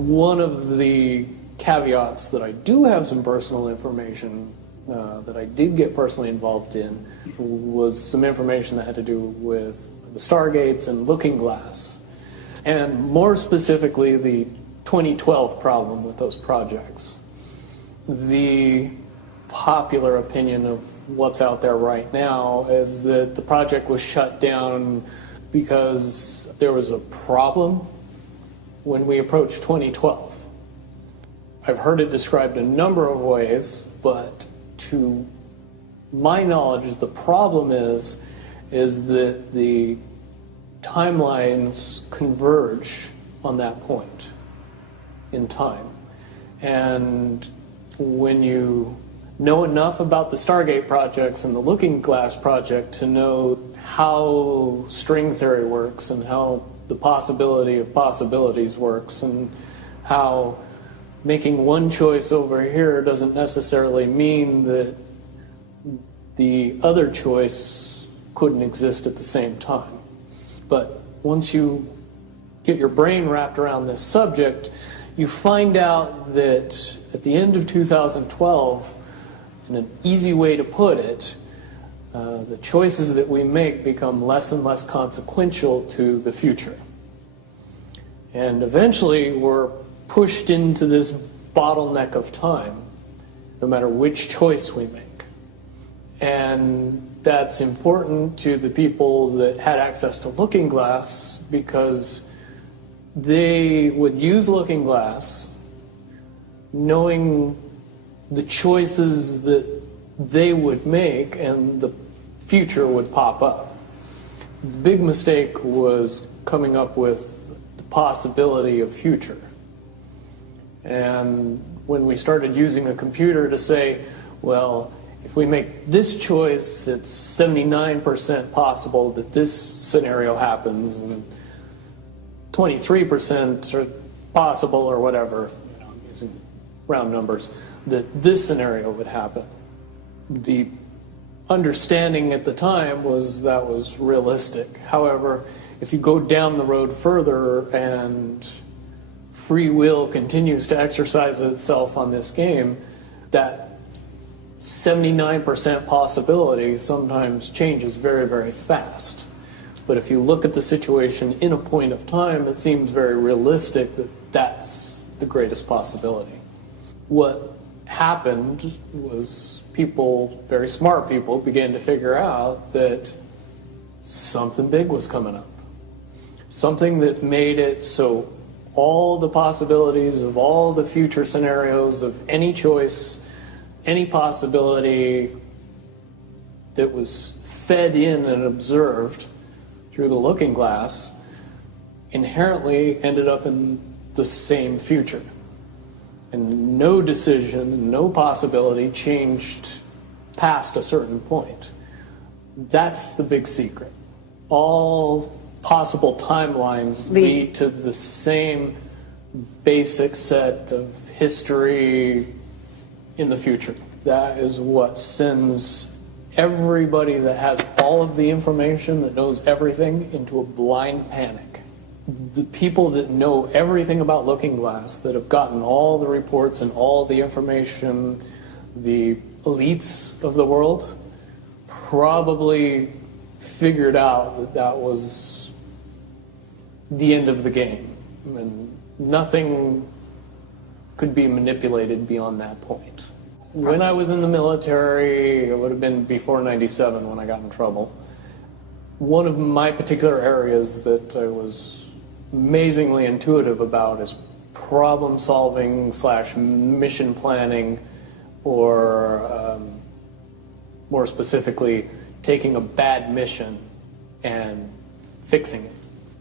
One of the caveats that I do have some personal information that I did get personally involved in was some information that had to do with the stargates and looking glass, and more specifically the 2012 problem with those projects. The popular opinion of what's out there right now is that the project was shut down because there was a problem when we approached 2012. I've heard it described a number of ways, but to my knowledge, the problem is that the timelines converge on that point in time. And when you know enough about the Stargate projects and the Looking Glass project to know how string theory works and how the possibility of possibilities works and how making one choice over here doesn't necessarily mean that the other choice couldn't exist at the same time. But once you get your brain wrapped around this subject, you find out that at the end of 2012, in an easy way to put it, the choices that we make become less and less consequential to the future. And eventually we're pushed into this bottleneck of time, no matter which choice we make. And that's important to the people that had access to Looking Glass because they would use Looking Glass knowing the choices that they would make and the future would pop up. The big mistake was coming up with the possibility of future. And when we started using a computer to say, well, if we make this choice, it's 79% possible that this scenario happens, and 23% are possible, or whatever, I'm using round numbers, that this scenario would happen. The understanding at the time was that was realistic. However, if you go down the road further and free will continues to exercise itself on this game, that 79% possibility sometimes changes very, very fast. But if you look at the situation in a point of time, it seems very realistic that that's the greatest possibility. What happened was people, very smart people, began to figure out that something big was coming up. Something that made it so all the possibilities of all the future scenarios of any choice, any possibility that was fed in and observed through the Looking Glass inherently ended up in the same future. And no decision, no possibility changed past a certain point. That's the big secret. All possible timelines lead to the same basic set of history in the future. That is what sends everybody that has all of the information, that knows everything, into a blind panic. The people that know everything about Looking Glass, that have gotten all the reports and all the information, the elites of the world, probably figured out that that was the end of the game. And nothing could be manipulated beyond that point. When I was in the military, it would have been before '97 when I got in trouble. One of my particular areas that I was amazingly intuitive about is problem solving / mission planning, or more specifically, taking a bad mission and fixing it.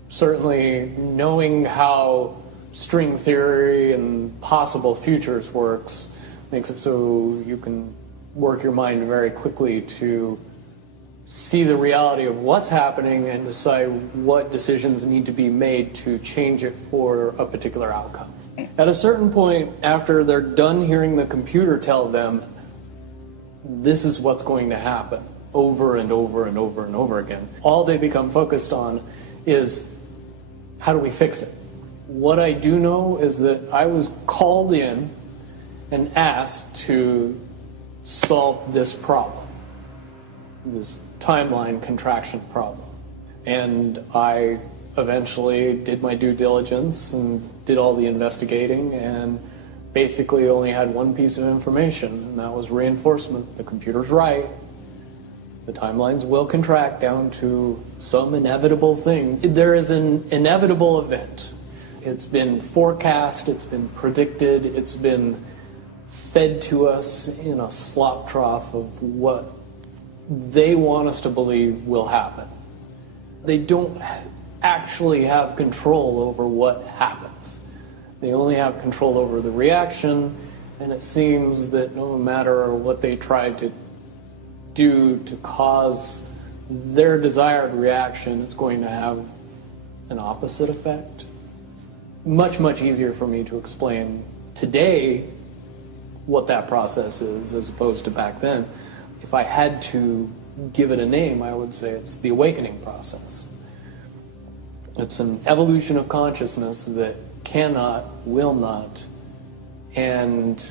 Certainly knowing how string theory and possible futures works makes it so you can work your mind very quickly to see the reality of what's happening and decide what decisions need to be made to change it for a particular outcome. At a certain point, after they're done hearing the computer tell them this is what's going to happen over and over and over and over again, all they become focused on is how do we fix it? What I do know is that I was called in and asked to solve this problem, this timeline contraction problem. And I eventually did my due diligence and did all the investigating and basically only had one piece of information, and that was reinforcement. The computer's right. The timelines will contract down to some inevitable thing. There is an inevitable event. It's been forecast, it's been predicted, it's been fed to us in a slop trough of what they want us to believe will happen. They don't actually have control over what happens. They only have control over the reaction, and it seems that no matter what they try to do to cause their desired reaction, it's going to have an opposite effect. Much, much easier for me to explain today what that process is as opposed to back then. If I had to give it a name, I would say it's the awakening process. It's an evolution of consciousness that cannot, will not, and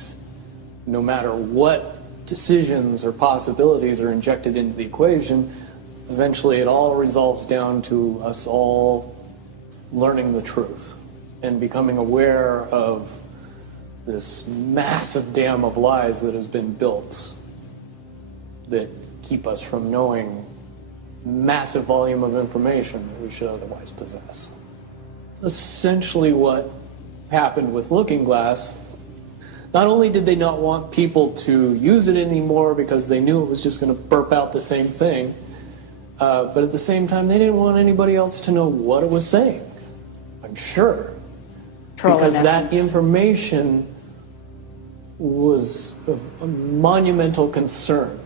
no matter what decisions or possibilities are injected into the equation, eventually it all resolves down to us all learning the truth and becoming aware of this massive dam of lies that has been built that keep us from knowing massive volume of information that we should otherwise possess. Essentially what happened with Looking Glass, not only did they not want people to use it anymore because they knew it was just going to burp out the same thing, but at the same time they didn't want anybody else to know what it was saying, I'm sure. Because that information was of a monumental concern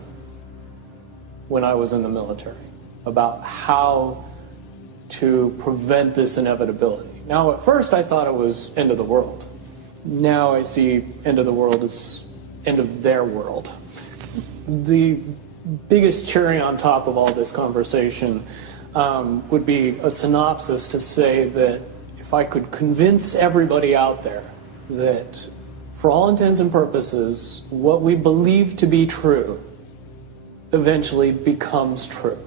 when I was in the military about how to prevent this inevitability. Now, at first I thought it was end of the world. Now I see end of the world as end of their world. The biggest cherry on top of all this conversation would be a synopsis to say that if I could convince everybody out there that for all intents and purposes, what we believe to be true eventually becomes true.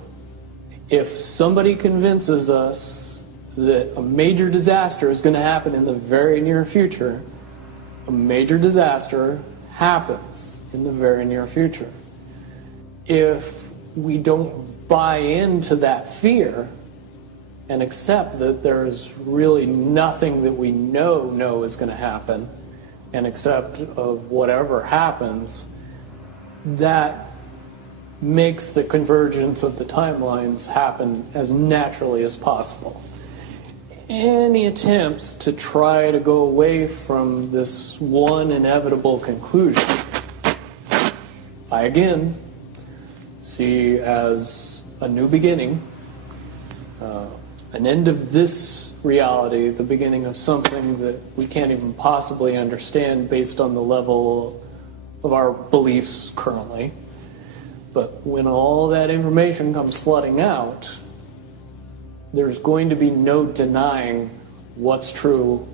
If somebody convinces us that a major disaster is going to happen in the very near future, a major disaster happens in the very near future. If we don't buy into that fear and accept that there's really nothing that we know is going to happen, and accept of whatever happens, that makes the convergence of the timelines happen as naturally as possible. Any attempts to try to go away from this one inevitable conclusion, I again see as a new beginning, an end of this reality, the beginning of something that we can't even possibly understand based on the level of our beliefs currently. But when all that information comes flooding out, there's going to be no denying what's true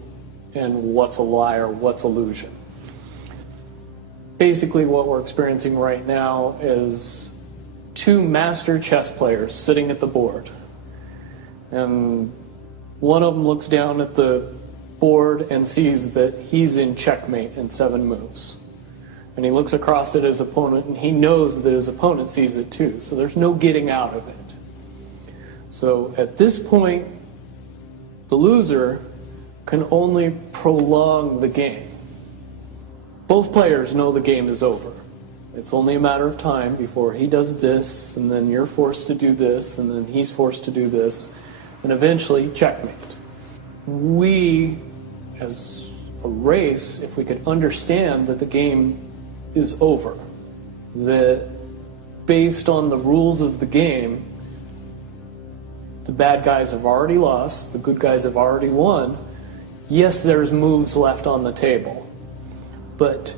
and what's a lie or what's illusion. Basically what we're experiencing right now is two master chess players sitting at the board. And one of them looks down at the board and sees that he's in checkmate in 7 moves. And he looks across at his opponent and he knows that his opponent sees it too. So there's no getting out of it. So at this point, the loser can only prolong the game. Both players know the game is over. It's only a matter of time before he does this, and then you're forced to do this, and then he's forced to do this, and eventually checkmate. We, as a race, if we could understand that the game is over, that based on the rules of the game, the bad guys have already lost, the good guys have already won. Yes, there's moves left on the table, but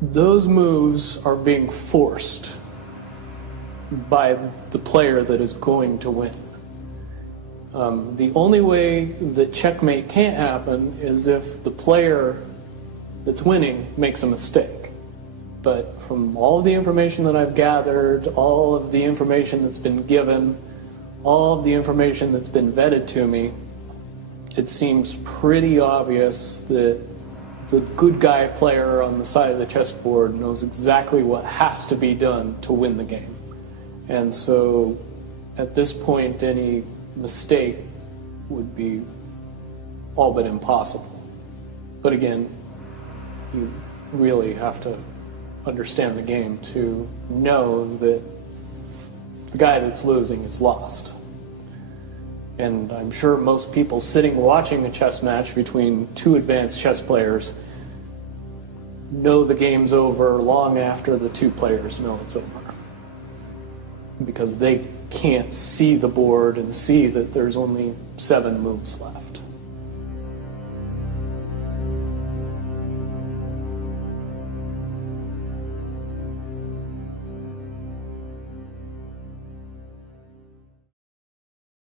those moves are being forced by the player that is going to win. The only way that checkmate can't happen is if the player that's winning makes a mistake. But from all of the information that I've gathered, all of the information that's been given, all of the information that's been vetted to me, it seems pretty obvious that the good guy player on the side of the chessboard knows exactly what has to be done to win the game. And so at this point, any mistake would be all but impossible. But again, you really have to understand the game to know that the guy that's losing is lost. And I'm sure most people sitting watching a chess match between two advanced chess players know the game's over long after the two players know it's over. Because they can't see the board and see that there's only 7 moves left.